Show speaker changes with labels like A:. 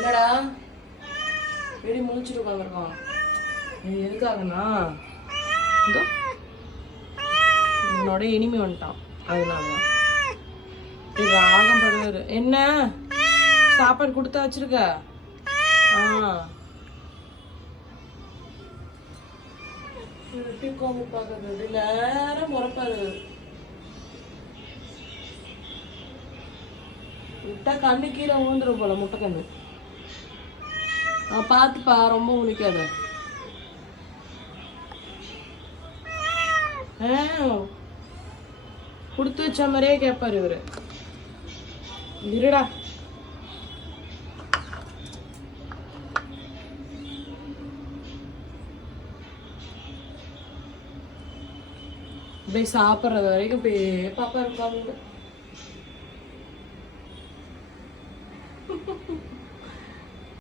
A: என்னடா? வெடி முழிச்சுட்டு உட்காந்துருக்கோம். நீ எதுக்காகனா? உன்னோட இனிமை வந்துட்டான். அதனால இது ஆகம் படுவார். என்ன? சாப்பாடு கொடுத்தா வச்சிருக்க? ஆ. எப்படி கோபம் பார்க்கறது நேரம் விட்டா கண்ணு கீழே ஊந்துரும் போல முட்டை கண்ணு. பார்த்துப்பா ரொம்ப உனிக்காத. கொடுத்து வச்ச மாதிரியே கேட்பாரு இவரு. இருடா. போய் சாப்பிட்றது வரைக்கும் போய் பாப்பா இருப்பாங்க.